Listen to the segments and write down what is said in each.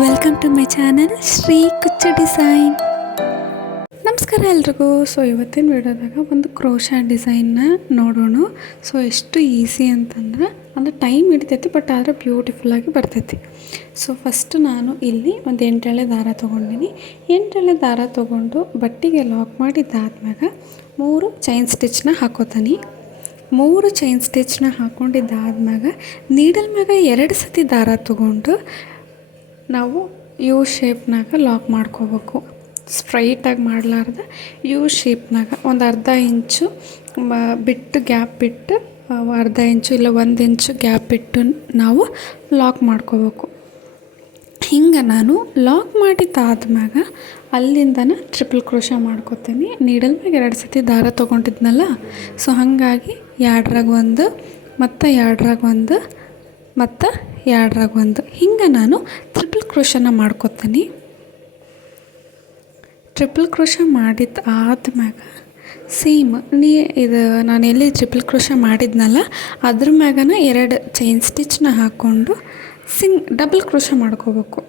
Welcome to my channel Shri Kuchchu design. ನಮಸ್ಕಾರ ಎಲ್ರಿಗೂ. ಇವತ್ತಿನ ವಿಡಿಯೋದಾಗ ಒಂದು ಕ್ರೋಶಾ ಡಿಸೈನ್ನ ನೋಡೋಣ. ಎಷ್ಟು ಈಸಿ ಅಂತಂದ್ರೆ ಅಂದರೆ ಟೈಮ್ ಹಿಡಿತೈತಿ, ಬಟ್ ಆದರೆ ಬ್ಯೂಟಿಫುಲ್ಲಾಗಿ ಬರ್ತೈತಿ. ಫಸ್ಟು ನಾನು ಇಲ್ಲಿ ಒಂದು 8 ಎಳೆ ದಾರ ತೊಗೊಂಡಿನಿ. 8 ಎಳೆ ದಾರ ತೊಗೊಂಡು ಬಟ್ಟೆಗೆ ಲಾಕ್ ಮಾಡಿದ್ದಾದ್ಮ್ಯಾಗ 3 ಚೈನ್ ಸ್ಟಿಚ್ನ ಹಾಕೋತೀನಿ. 3 ಚೈನ್ ಸ್ಟಿಚ್ನ ಹಾಕ್ಕೊಂಡಿದ್ದಾದ್ಮ್ಯಾಗ ನೀಡಲ್ ಮ್ಯಾಗ 2 ಸತಿ ದಾರ ತೊಗೊಂಡು ನಾವು ಯು ಶೇಪ್ನಾಗ ಲಾಕ್ ಮಾಡ್ಕೋಬೇಕು. ಸ್ಟ್ರೈಟಾಗಿ ಮಾಡಲಾರ್ದ ಯು ಶೇಪ್ನಾಗ ಒಂದು ಅರ್ಧ ಇಂಚು ಬಿಟ್ಟು ಗ್ಯಾಪ್ ಬಿಟ್ಟು ಅರ್ಧ ಇಂಚು ಇಲ್ಲ 1 ಇಂಚು ಗ್ಯಾಪ್ ಬಿಟ್ಟು ನಾವು ಲಾಕ್ ಮಾಡ್ಕೋಬೇಕು. ಹಿಂಗೆ ನಾನು ಲಾಕ್ ಮಾಡಿದ್ದಾದ್ಮ್ಯಾಗ ಅಲ್ಲಿಂದನೇ ಟ್ರಿಪಲ್ ಕ್ರೋಶಾ ಮಾಡ್ಕೋತೀನಿ. ನೀಡಲ್ ಮ್ಯಾಗ 2 ಸತಿ ದಾರ ತೊಗೊಂಡಿದ್ನಲ್ಲ, ಹಾಗಾಗಿ 2ರಾಗ 1 ಮತ್ತು 2ರಾಗ 1 ಮತ್ತು 2ರಾಗ 1 ಹಿಂಗೆ ನಾನು ಟ್ರಿಪಲ್ ಕ್ರೋಶನ ಮಾಡ್ಕೋತೀನಿ. ಟ್ರಿಪಲ್ ಕ್ರೋಶಾ ಮಾಡಿದ್ದು ಆದ್ಮ್ಯಾಗ ಸೇಮ್ ಇದು ನಾನು ಎಲ್ಲಿ ಟ್ರಿಪಲ್ ಕ್ರೋಶಾ ಮಾಡಿದ್ನಲ್ಲ ಅದ್ರ ಮ್ಯಾಗನ 2 ಚೈನ್ ಸ್ಟಿಚ್ನ ಹಾಕ್ಕೊಂಡು ಡಬಲ್ ಕ್ರೋಶಾ ಮಾಡ್ಕೋಬೇಕು.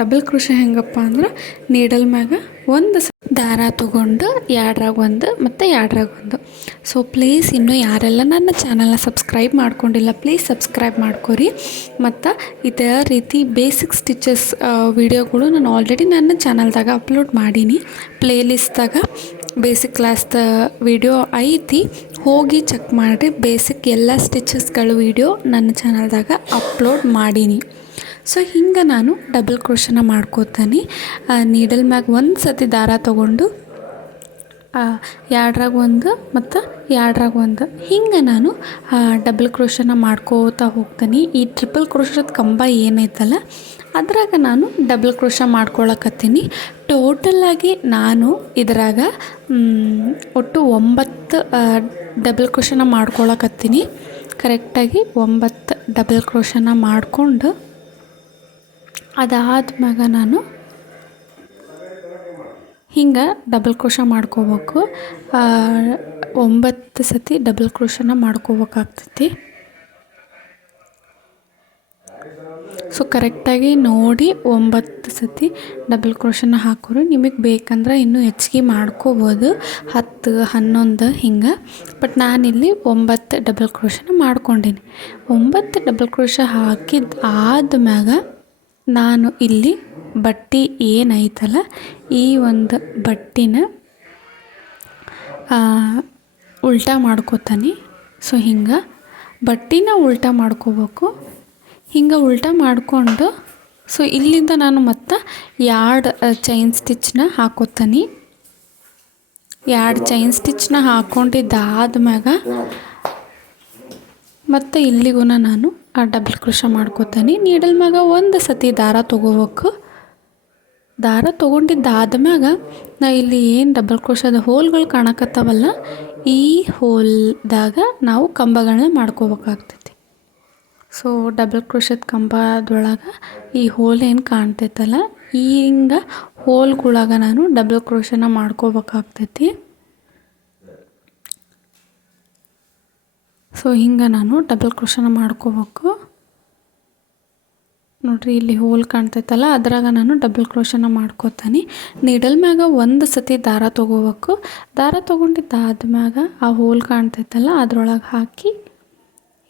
ಡಬಲ್ ಕ್ರೋಶಾ ಹೆಂಗಪ್ಪ ಅಂದ್ರೆ ನೀಡಲ್ ಮ್ಯಾಗ 1 ದಾರ ತೊಗೊಂಡು 2ರಾಗ 1 ಮತ್ತು 2ರಾಗ 1. ಪ್ಲೀಸ್ ಇನ್ನೂ ಯಾರೆಲ್ಲ ನನ್ನ ಚಾನಲ್ನ ಸಬ್ಸ್ಕ್ರೈಬ್ ಮಾಡ್ಕೊಂಡಿಲ್ಲ, ಪ್ಲೀಸ್ ಸಬ್ಸ್ಕ್ರೈಬ್ ಮಾಡ್ಕೊರಿ. ಮತ್ತು ಇದೇ ರೀತಿ ಬೇಸಿಕ್ ಸ್ಟಿಚಸ್ ವಿಡಿಯೋಗಳು ನಾನು ಆಲ್ರೆಡಿ ನನ್ನ ಚಾನಲ್ದಾಗ ಅಪ್ಲೋಡ್ ಮಾಡೀನಿ. ಪ್ಲೇಲಿಸ್ಟ್ದಾಗ ಬೇಸಿಕ್ ಕ್ಲಾಸ್ದ ವಿಡಿಯೋ ಐತಿ, ಹೋಗಿ ಚೆಕ್ ಮಾಡಿರಿ. ಬೇಸಿಕ್ ಎಲ್ಲ ಸ್ಟಿಚಸ್ಗಳು ವಿಡಿಯೋ ನನ್ನ ಚಾನಲ್ದಾಗ ಅಪ್ಲೋಡ್ ಮಾಡೀನಿ. ಹಿಂಗೆ ನಾನು ಡಬಲ್ ಕ್ರೋಶನ ಮಾಡ್ಕೋತೀನಿ. ನೀಡಲ್ ಮ್ಯಾಗ 1 ಸತಿ ದಾರ ತೊಗೊಂಡು 2ರಾಗ 1 ಮತ್ತು 2ರಾಗ 1 ಹಿಂಗೆ ನಾನು ಡಬಲ್ ಕ್ರೋಶನ ಮಾಡ್ಕೋತಾ ಹೋಗ್ತೀನಿ. ಈ ಟ್ರಿಪಲ್ ಕ್ರೋಶದ ಕಂಬ ಏನೈತಲ್ಲ ಅದ್ರಾಗ ನಾನು ಡಬಲ್ ಕ್ರೋಶಾ ಮಾಡ್ಕೊಳಕತ್ತೀನಿ. ಟೋಟಲಾಗಿ ನಾನು ಇದ್ರಾಗ ಒಟ್ಟು 9 ಡಬಲ್ ಕ್ರೋಶನ ಮಾಡ್ಕೊಳಕತ್ತೀನಿ. ಕರೆಕ್ಟಾಗಿ 9 ಡಬಲ್ ಕ್ರೋಶನ ಮಾಡಿಕೊಂಡು ಅದಾದ್ಮ್ಯಾಗ ನಾನು ಹಿಂಗೆ ಡಬಲ್ ಕ್ರೋಶಾ ಮಾಡ್ಕೋಬೇಕು. 9 ಸತಿ ಡಬಲ್ ಕ್ರೋಶನ ಮಾಡ್ಕೋಬೇಕಾಗ್ತೈತಿ. ಕರೆಕ್ಟಾಗಿ ನೋಡಿ 9 ಸತಿ ಡಬಲ್ ಕ್ರೋಶನ ಹಾಕೋರು. ನಿಮಗೆ ಬೇಕಂದ್ರೆ ಇನ್ನೂ ಹೆಚ್ಚಿಗೆ ಮಾಡ್ಕೋಬೋದು, 10 11 ಹಿಂಗೆ. ಬಟ್ ನಾನಿಲ್ಲಿ 9 ಡಬಲ್ ಕ್ರೋಶನ ಮಾಡ್ಕೊಂಡೀನಿ. 9 ಡಬಲ್ ಕ್ರೋಶಾ ಹಾಕಿದ್ದು ಆದ್ಮ್ಯಾಗ ನಾನು ಇಲ್ಲಿ ಬಟ್ಟೆ ಏನೈತಲ್ಲ ಈ ಒಂದು ಬಟ್ಟೆನ ಉಲ್ಟಾ ಮಾಡ್ಕೋತೀನಿ. ಹಿಂಗೆ ಬಟ್ಟೆನ ಉಲ್ಟಾ ಮಾಡ್ಕೋಬೇಕು. ಹಿಂಗೆ ಉಲ್ಟಾ ಮಾಡಿಕೊಂಡು ಇಲ್ಲಿಂದ ನಾನು ಮತ್ತು 2 ಚೈನ್ ಸ್ಟಿಚ್ನ ಹಾಕೋತೀನಿ. 2 ಚೈನ್ ಸ್ಟಿಚ್ನ ಹಾಕ್ಕೊಂಡಿದ್ದಾದ್ಮ್ಯಾಗ ಮತ್ತು ಇಲ್ಲಿಗೂ ನಾನು ಡಬಲ್ ಕ್ರೋಶಾ ಮಾಡ್ಕೋತೀನಿ. ನೀಡಲ್ ಮ್ಯಾಗ 1 ಸತಿ ದಾರ ತೊಗೋಬೇಕು. ದಾರ ತೊಗೊಂಡಿದ್ದಾದ್ಮ್ಯಾಗ ನಾ ಇಲ್ಲಿ ಏನು ಡಬಲ್ ಕ್ರೋಶಾದ ಹೋಲ್ಗಳು ಕಾಣಕತ್ತಾವಲ್ಲ ಈ ಹೋಲ್ದಾಗ ನಾವು ಕಂಬಗಳನ್ನ ಮಾಡ್ಕೋಬೇಕಾಗ್ತೈತಿ. ಡಬಲ್ ಕ್ರೋಶದ ಕಂಬದೊಳಗೆ ಈ ಹೋಲ್ ಏನು ಕಾಣ್ತೈತಲ್ಲ ಹಿಂಗೆ ಹೋಲ್ಗೊಳಗೆ ನಾನು ಡಬಲ್ ಕ್ರೋಶನ ಮಾಡ್ಕೋಬೇಕಾಗ್ತೈತಿ. ಹಿಂಗೆ ನಾನು ಡಬಲ್ ಕ್ರೋಶನ ಮಾಡ್ಕೋಬೇಕು. ನೋಡಿರಿ ಇಲ್ಲಿ ಹೋಲ್ ಕಾಣ್ತೈತಲ್ಲ ಅದ್ರಾಗ ನಾನು ಡಬಲ್ ಕ್ರೋಶನ ಮಾಡ್ಕೋತೀನಿ. ನೀಡಲ್ ಮ್ಯಾಗ 1 ಸತಿ ದಾರ ತೊಗೋಬೇಕು. ದಾರ ತೊಗೊಂಡಿದ್ದಾದ್ಮ್ಯಾಗ ಆ ಹೋಲ್ ಕಾಣ್ತೈತಲ್ಲ ಅದ್ರೊಳಗೆ ಹಾಕಿ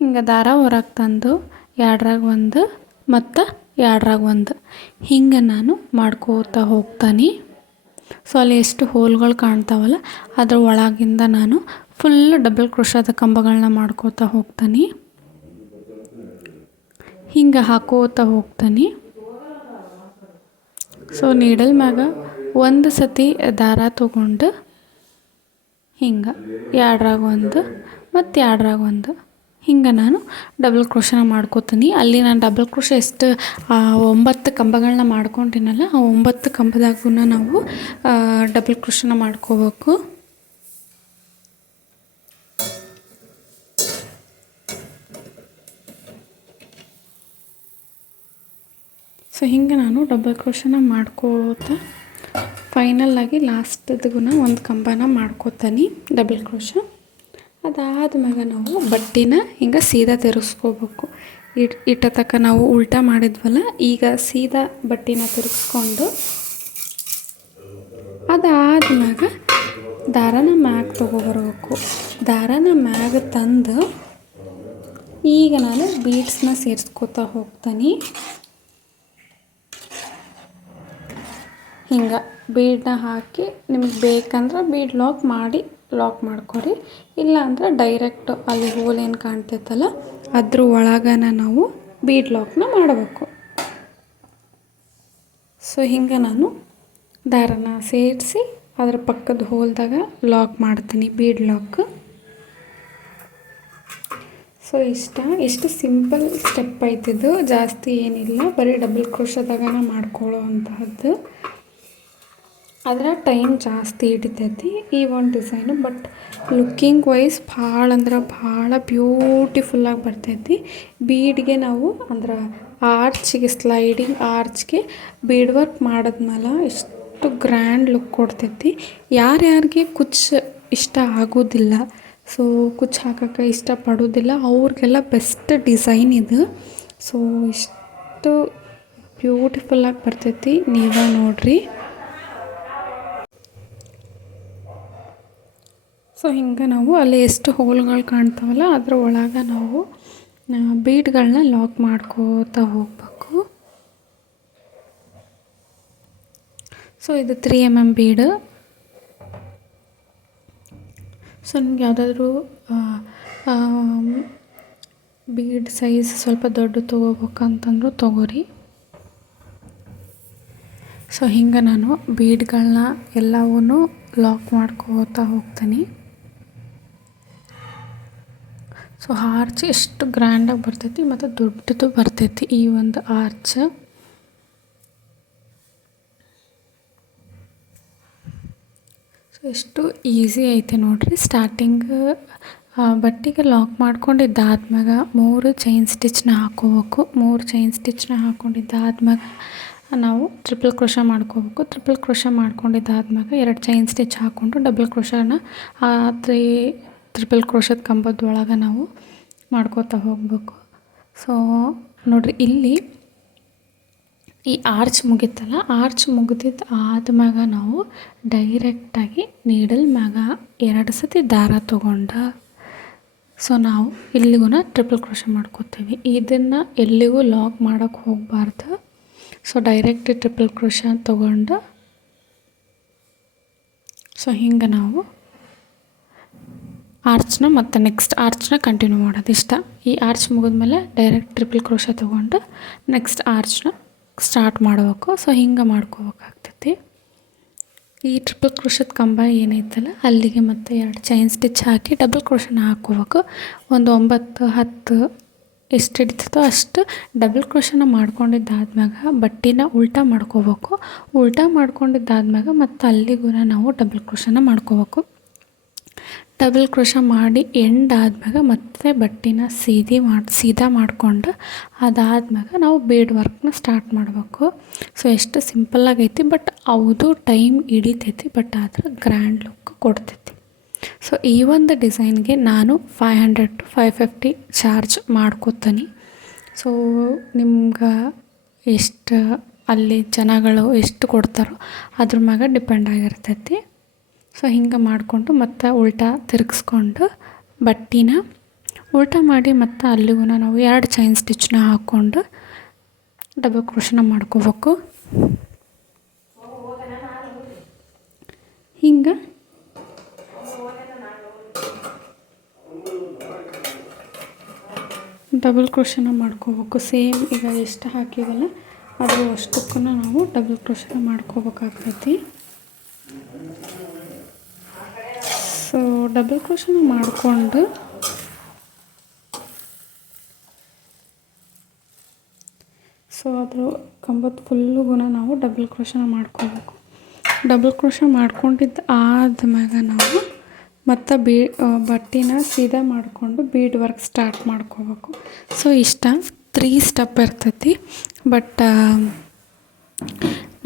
ಹಿಂಗೆ ದಾರ ಹೊರಗೆ ತಂದು 2ರಾಗ 1 ಮತ್ತು 2ರಾಗ 1 ಹಿಂಗೆ ನಾನು ಮಾಡ್ಕೋತಾ ಹೋಗ್ತೀನಿ. ಅಲ್ಲಿ ಎಷ್ಟು ಹೋಲ್ಗಳು ಕಾಣ್ತಾವಲ್ಲ ಅದ್ರ ಒಳಗಿಂದ ನಾನು ಫುಲ್ ಡಬಲ್ ಕ್ರೋಶಾದ ಕಂಬಗಳನ್ನ ಮಾಡ್ಕೋತಾ ಹೋಗ್ತೀನಿ. ಹಿಂಗೆ ಹಾಕೋತಾ ಹೋಗ್ತೀನಿ. ನೀಡಲ್ ಮ್ಯಾಗ 1 ಸತಿ ದಾರ ತೊಗೊಂಡು ಹಿಂಗೆ 2ರಾಗ 1 ಮತ್ತು 2ರಾಗ 1 ಹಿಂಗೆ ನಾನು ಡಬಲ್ ಕ್ರೋಶನ ಮಾಡ್ಕೋತೀನಿ. ಅಲ್ಲಿ ನಾನು ಡಬಲ್ ಕ್ರೋಶ ಎಷ್ಟು 9 ಕಂಬಗಳನ್ನ ಮಾಡ್ಕೊಂಡಿನಲ್ಲ ಆ 9 ಕಂಬದಾಗೂ ನಾವು ಡಬಲ್ ಕ್ರೋಶನ ಮಾಡ್ಕೋಬೇಕು. ಹಿಂಗೆ ನಾನು ಡಬಲ್ ಕ್ರೋಶನ ಮಾಡ್ಕೋತಾ ಫೈನಲ್ಲಾಗಿ ಲಾಸ್ಟ್ದಿಗೂ ಒಂದು ಕಂಬನ ಮಾಡ್ಕೋತೀನಿ ಡಬಲ್ ಕ್ರೋಶ. ಅದಾದ್ಮ್ಯಾಗ ನಾವು ಬಟ್ಟೆನ ಹಿಂಗೆ ಸೀದಾ ತಿರುಗಿಸ್ಕೋಬೇಕು. ಇಟ್ಟ ತನಕ ನಾವು ಉಲ್ಟಾ ಮಾಡಿದ್ವಲ್ಲ, ಈಗ ಸೀದಾ ಬಟ್ಟೆನ ತಿರುಗಿಸ್ಕೊಂಡು ಅದಾದ್ಮ್ಯಾಗ ದಾರಾನ ಮ್ಯಾಗ ತೊಗೊಬರ್ಬೇಕು. ದಾರಾನ ಮ್ಯಾಗ ತಂದು ಈಗ ನಾನು ಬೀಡ್ಸ್ನ ಸೇರಿಸ್ಕೋತಾ ಹೋಗ್ತೀನಿ. ಹಿಂಗೆ ಬೀಡನ್ನ ಹಾಕಿ ನಿಮಗೆ ಬೇಕಂದ್ರೆ ಬೀಡ್ ಲಾಕ್ ಮಾಡ್ಕೊರಿ. ಇಲ್ಲ ಅಂದ್ರೆ ಡೈರೆಕ್ಟ್ ಅಲ್ಲಿ ಹೋಲ್ ಏನು ಕಾಣ್ತೈತಲ್ಲ ಅದ್ರ ಒಳಗನ ನಾವು ಬೀಡ್ ಲಾಕ್ನ ಮಾಡಬೇಕು. ಸೊ ಹಿಂಗೆ ನಾನು ದಾರನ ಸೇರಿಸಿ ಅದರ ಪಕ್ಕದ ಹೋಲ್ದಾಗ ಲಾಕ್ ಮಾಡ್ತೀನಿ, ಬೀಡ್ ಲಾಕ್. ಸೊ ಎಷ್ಟು ಸಿಂಪಲ್ ಸ್ಟೆಪ್ ಆಯ್ತಿದ್ದು, ಜಾಸ್ತಿ ಏನಿಲ್ಲ, ಬರೀ ಡಬಲ್ ಕ್ರೋಶದಾಗನ ಮಾಡ್ಕೊಳ್ಳೋ ಅಂತಹದ್ದು. ಅದರ ಟೈಮ್ ಜಾಸ್ತಿ ಹಿಡಿತೈತಿ ಈ ಒಂದು ಡಿಸೈನು, ಬಟ್ ಲುಕ್ಕಿಂಗ್ ವೈಸ್ ಭಾಳ ಅಂದ್ರೆ ಭಾಳ ಬ್ಯೂಟಿಫುಲ್ಲಾಗಿ ಬರ್ತೈತಿ. ಬೀಡ್ಗೆ ನಾವು ಅಂದ್ರೆ ಆರ್ಚ್ಗೆ, ಸ್ಲೈಡಿಂಗ್ ಆರ್ಚ್ಗೆ ಬೀಡ್ ವರ್ಕ್ ಮಾಡಿದ್ಮೇಲೆ ಎಷ್ಟು ಗ್ರ್ಯಾಂಡ್ ಲುಕ್ ಕೊಡ್ತೈತಿ. ಯಾರ್ಯಾರಿಗೆ ಕುಚ್ಚು ಇಷ್ಟ ಆಗೋದಿಲ್ಲ, ಸೊ ಕುಚ್ಚು ಹಾಕೋಕ್ಕೆ ಇಷ್ಟಪಡೋದಿಲ್ಲ, ಅವ್ರಿಗೆಲ್ಲ ಬೆಸ್ಟ್ ಡಿಸೈನ್ ಇದು. ಸೊ ಇಷ್ಟು ಬ್ಯೂಟಿಫುಲ್ಲಾಗಿ ಬರ್ತೈತಿ, ನೀವೇ ನೋಡಿರಿ. ಸೊ ಹಿಂಗೆ ನಾವು ಅಲ್ಲಿ ಎಷ್ಟು ಹೋಲ್ಗಳು ಕಾಣ್ತಾವಲ್ಲ ಅದ್ರ ಒಳಗೆ ನಾವು ಬೀಡ್ಗಳನ್ನ ಲಾಕ್ ಮಾಡ್ಕೋತಾ ಹೋಗ್ಬೇಕು. ಸೊ ಇದು 3mm ಬೀಡು. ಸೊ ನಿಮ್ಗೆ ಯಾವುದಾದ್ರೂ ಬೀಡ್ ಸೈಜ್ ಸ್ವಲ್ಪ ದೊಡ್ಡ ತೊಗೋಬೇಕಂತಂದ್ರೂ ತೊಗೋರಿ. ಸೊ ಹಿಂಗೆ ನಾನು ಬೀಡ್ಗಳನ್ನ ಎಲ್ಲವೂ ಲಾಕ್ ಮಾಡ್ಕೋತಾ ಹೋಗ್ತೀನಿ. ಸೊ ಆರ್ಚ್ ಎಷ್ಟು ಗ್ರ್ಯಾಂಡಾಗಿ ಬರ್ತೈತಿ ಮತ್ತು ದೊಡ್ಡದು ಬರ್ತೈತಿ ಈ ಒಂದು ಆರ್ಚ್. ಸೊ ಎಷ್ಟು ಈಸಿ ಐತೆ ನೋಡಿರಿ. ಸ್ಟಾರ್ಟಿಂಗ್ ಬಟ್ಟೆಗೆ ಲಾಕ್ ಮಾಡ್ಕೊಂಡಿದ್ದಾದ್ಮ್ಯಾಗ 3 ಚೈನ್ ಸ್ಟಿಚ್ನ ಹಾಕ್ಕೋಬೇಕು. 3 ಚೈನ್ ಸ್ಟಿಚ್ನ ಹಾಕ್ಕೊಂಡಿದ್ದಾದ್ಮ್ಯಾಗ ನಾವು ಟ್ರಿಪಲ್ ಕ್ರೋಶ ಮಾಡ್ಕೋಬೇಕು. ಟ್ರಿಪಲ್ ಕ್ರೋಶ ಮಾಡ್ಕೊಂಡಿದ್ದಾದ್ಮ್ಯಾಗ 2 ಚೈನ್ ಸ್ಟಿಚ್ ಹಾಕ್ಕೊಂಡು ಡಬಲ್ ಕ್ರೋಶನ ಟ್ರಿಪಲ್ ಕ್ರೋಶದ ಕಂಬದೊಳಗೆ ನಾವು ಮಾಡ್ಕೋತಾ ಹೋಗಬೇಕು. ಸೊ ನೋಡಿರಿ, ಇಲ್ಲಿ ಈ ಆರ್ಚ್ ಮುಗಿತಲ್ಲ, ಆರ್ಚ್ ಮುಗಿದಿದ್ದು ಆದ್ಮ್ಯಾಗ ನಾವು ಡೈರೆಕ್ಟಾಗಿ ನೀಡಲ್ ಮ್ಯಾಗ 2 ಸತಿ ದಾರ ತೊಗೊಂಡು ಸೊ ನಾವು ಇಲ್ಲಿಗೂ ಟ್ರಿಪಲ್ ಕ್ರೋಶ ಮಾಡ್ಕೋತೀವಿ. ಇದನ್ನು ಎಲ್ಲಿಗೂ ಲಾಕ್ ಮಾಡೋಕ್ಕೆ ಹೋಗಬಾರ್ದು. ಸೊ ಡೈರೆಕ್ಟ್ ಟ್ರಿಪಲ್ ಕ್ರೋಶ ತೊಗೊಂಡು ಸೊ ಹಿಂಗೆ ನಾವು ಆರ್ಚ್ನ ಮತ್ತು ನೆಕ್ಸ್ಟ್ ಆರ್ಚ್ನ ಕಂಟಿನ್ಯೂ ಮಾಡೋದು ಇಷ್ಟ. ಈ ಆರ್ಚ್ ಮುಗಿದ್ಮೇಲೆ ಡೈರೆಕ್ಟ್ ಟ್ರಿಪಲ್ ಕ್ರೋಶ ತೊಗೊಂಡು ನೆಕ್ಸ್ಟ್ ಆರ್ಚ್ನ ಸ್ಟಾರ್ಟ್ ಮಾಡಬೇಕು. ಸೊ ಹಿಂಗೆ ಮಾಡ್ಕೋಬೇಕಾಗ್ತೈತಿ. ಈ ಟ್ರಿಪಲ್ ಕ್ರೋಶದ ಕಂಬ ಏನೈತಲ್ಲ ಅಲ್ಲಿಗೆ ಮತ್ತು 2 ಚೈನ್ ಸ್ಟಿಚ್ ಹಾಕಿ ಡಬಲ್ ಕ್ರೋಶನ ಹಾಕ್ಕೋಬೇಕು. ಒಂದು 9, 10 ಎಷ್ಟು ಹಿಡಿತೈತೋ ಅಷ್ಟು ಡಬಲ್ ಕ್ರೋಶನ ಮಾಡ್ಕೊಂಡಿದ್ದಾದ್ಮ್ಯಾಗ ಬಟ್ಟೆನ ಉಲ್ಟಾ ಮಾಡ್ಕೋಬೇಕು. ಉಲ್ಟಾ ಮಾಡ್ಕೊಂಡಿದ್ದಾದ್ಮ್ಯಾಗ ಮತ್ತು ಅಲ್ಲಿಗೂ ನಾವು ಡಬಲ್ ಕ್ರೋಶನ ಮಾಡ್ಕೋಬೇಕು. ಡಬಲ್ ಕ್ರೋಶ ಮಾಡಿ ಎಂಡ್ ಆದ್ಮ್ಯಾಗ ಮತ್ತೆ ಬಟ್ಟೆನ ಸೀದಾ ಮಾಡಿಕೊಂಡು ಅದಾದ್ಮ್ಯಾಗ ನಾವು ಬೀಡ್ ವರ್ಕ್ನ ಸ್ಟಾರ್ಟ್ ಮಾಡಬೇಕು. ಸೊ ಎಷ್ಟು ಸಿಂಪಲ್ಲಾಗೈತಿ, ಬಟ್ ಹೌದು ಟೈಮ್ ಹಿಡಿತೈತಿ, ಬಟ್ ಆದ್ರೆ ಗ್ರ್ಯಾಂಡ್ ಲುಕ್ ಕೊಡ್ತೈತಿ. ಸೊ ಈ ಒಂದು ಡಿಸೈನ್ಗೆ ನಾನು 500 to 550 ಚಾರ್ಜ್ ಮಾಡ್ಕೋತೀನಿ. ಸೊ ನಿಮ್ಗೆ ಎಷ್ಟು ಅಲ್ಲಿ ಜನಗಳು ಎಷ್ಟು ಕೊಡ್ತಾರೋ ಅದ್ರ ಮ್ಯಾಗ ಡಿಪೆಂಡ್ ಆಗಿರ್ತೈತಿ. ಸೊ ಹಿಂಗೆ ಮಾಡಿಕೊಂಡು ಮತ್ತು ಉಲ್ಟಾ ತಿರುಗಿಸ್ಕೊಂಡು ಬಟ್ಟೆನ ಉಲ್ಟಾ ಮಾಡಿ ಮತ್ತು ಅಲ್ಲಿಗೂ ನಾವು 2 ಚೈನ್ ಸ್ಟಿಚ್ನ ಹಾಕ್ಕೊಂಡು ಡಬಲ್ ಕ್ರೋಶನ ಮಾಡ್ಕೋಬೇಕು. ಹಿಂಗೆ ಡಬಲ್ ಕ್ರೋಶನ ಮಾಡ್ಕೋಬೇಕು. ಸೇಮ್ ಈಗ ಎಷ್ಟು ಹಾಕಿವಲ್ಲ ಅದು ಅಷ್ಟಕ್ಕೂ ನಾವು ಡಬಲ್ ಕ್ರೋಶನ ಮಾಡ್ಕೋಬೇಕಾಗ್ತೈತಿ. ಸೊ ಡಬಲ್ ಕ್ರೋಶನ ಮಾಡಿಕೊಂಡು ಸೊ ಅದ್ರ ಕಂಬದ ಫುಲ್ಲುಗೂ ನಾವು ಡಬಲ್ ಕ್ರೋಶನ ಮಾಡ್ಕೋಬೇಕು. ಡಬಲ್ ಕ್ರೋಶ ಮಾಡ್ಕೊಂಡಿದ್ದು ಆದ್ಮ್ಯಾಗ ನಾವು ಮತ್ತು ಬಟ್ಟೆನ ಸೀದಾ ಮಾಡಿಕೊಂಡು ಬೀಡ್ ವರ್ಕ್ ಸ್ಟಾರ್ಟ್ ಮಾಡ್ಕೋಬೇಕು. ಸೊ ಇಷ್ಟ 3 ಸ್ಟೆಪ್ ಇರ್ತೈತಿ. ಬಟ್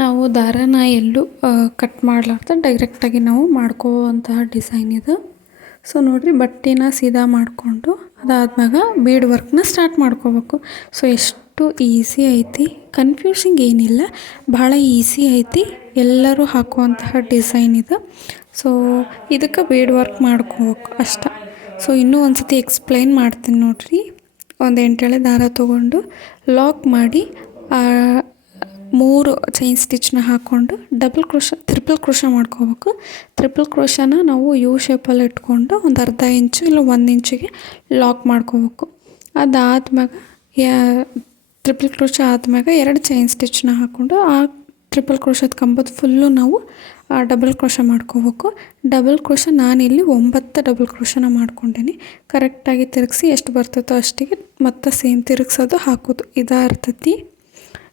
ನಾವು ದಾರನ ಎಲ್ಲೂ ಕಟ್ ಮಾಡಲಾರ್ದ ಡೈರೆಕ್ಟಾಗಿ ನಾವು ಮಾಡ್ಕೋವಂತಹ ಡಿಸೈನ್ ಇದು. ಸೊ ನೋಡಿರಿ ಬಟ್ಟೆನ ಸೀದಾ ಮಾಡಿಕೊಂಡು ಅದಾದ್ಮ್ಯಾಗ ಬೀಡ್ ವರ್ಕ್ನ ಸ್ಟಾರ್ಟ್ ಮಾಡ್ಕೋಬೇಕು. ಸೊ ಎಷ್ಟು ಈಸಿ ಐತಿ, ಕನ್ಫ್ಯೂಷಿಂಗ್ ಏನಿಲ್ಲ, ಭಾಳ ಈಸಿ ಐತಿ, ಎಲ್ಲರೂ ಹಾಕುವಂತಹ ಡಿಸೈನ್ ಇದು. ಸೊ ಇದಕ್ಕೆ ಬೀಡ್ ವರ್ಕ್ ಮಾಡ್ಕೋಬೇಕು ಅಷ್ಟೆ. ಸೊ ಇನ್ನೂ ಒಂದು ಸತಿ ಎಕ್ಸ್ಪ್ಲೈನ್ ಮಾಡ್ತೀನಿ ನೋಡಿರಿ. ಒಂದು 8 ಎಳೆ ದಾರ ತೊಗೊಂಡು ಲಾಕ್ ಮಾಡಿ 3 ಚೈನ್ ಸ್ಟಿಚ್ನ ಹಾಕ್ಕೊಂಡು ಟ್ರಿಪಲ್ ಕ್ರೋಶ ಮಾಡ್ಕೋಬೇಕು. ಟ್ರಿಪಲ್ ಕ್ರೋಶನ ನಾವು ಯು ಶೇಪಲ್ಲಿ ಇಟ್ಕೊಂಡು ಒಂದು ಅರ್ಧ ಇಂಚು ಇಲ್ಲ 1 ಇಂಚಿಗೆ ಲಾಕ್ ಮಾಡ್ಕೋಬೇಕು. ಅದಾದ್ಮ್ಯಾಗ ಟ್ರಿಪಲ್ ಕ್ರೋಶ ಆದ್ಮ್ಯಾಗ 2 ಚೈನ್ ಸ್ಟಿಚ್ನ ಹಾಕ್ಕೊಂಡು ಆ ಟ್ರಿಪಲ್ ಕ್ರೋಶದ ಕಂಬದ ಫುಲ್ಲು ನಾವು ಡಬಲ್ ಕ್ರೋಶ ಮಾಡ್ಕೋಬೇಕು. ಡಬಲ್ ಕ್ರೋಶ ನಾನಿಲ್ಲಿ 9 ಡಬಲ್ ಕ್ರೋಶನ ಮಾಡ್ಕೊಂಡೇನಿ. ಕರೆಕ್ಟಾಗಿ ತಿರುಗಿಸಿ ಎಷ್ಟು ಬರ್ತೈತೋ ಅಷ್ಟಿಗೆ ಮತ್ತೆ ಸೇಮ್ ತಿರುಗಿಸೋದು ಹಾಕೋದು ಇದಾ ಇರ್ತೈತಿ.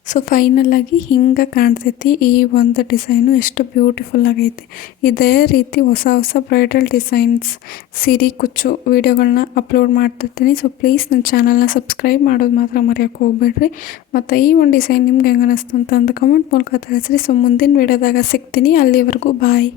ಸೊ ಫೈನಲಾಗಿ ಹಿಂಗೆ ಕಾಣ್ತೈತಿ ಈ ಒಂದು ಡಿಸೈನು. ಎಷ್ಟು ಬ್ಯೂಟಿಫುಲ್ ಆಗೈತಿ. ಇದೇ ರೀತಿ ಹೊಸ ಹೊಸ ಬ್ರೈಡಲ್ ಡಿಸೈನ್ಸ್, ಸೀರೆ ಕುಚ್ಚು ವೀಡಿಯೋಗಳನ್ನ ಅಪ್ಲೋಡ್ ಮಾಡ್ತಿರ್ತೀನಿ. ಸೊ ಪ್ಲೀಸ್ ನನ್ನ ಚಾನಲ್ನ ಸಬ್ಸ್ಕ್ರೈಬ್ ಮಾಡೋದು ಮಾತ್ರ ಮರೆಯೋಕ್ಕೆ ಹೋಗ್ಬೇಡ್ರಿ. ಮತ್ತು ಈ ಒಂದು ಡಿಸೈನ್ ನಿಮ್ಗೆ ಹೆಂಗೆ ಅನ್ನಿಸ್ತು ಅಂತಂದು ಕಮೆಂಟ್ ಮೂಲಕ ತಿಳಿಸ್ರಿ. ಸೊ ಮುಂದಿನ ವೀಡಿಯೋದಾಗ ಸಿಗ್ತೀನಿ. ಅಲ್ಲಿವರೆಗೂ ಬಾಯ್.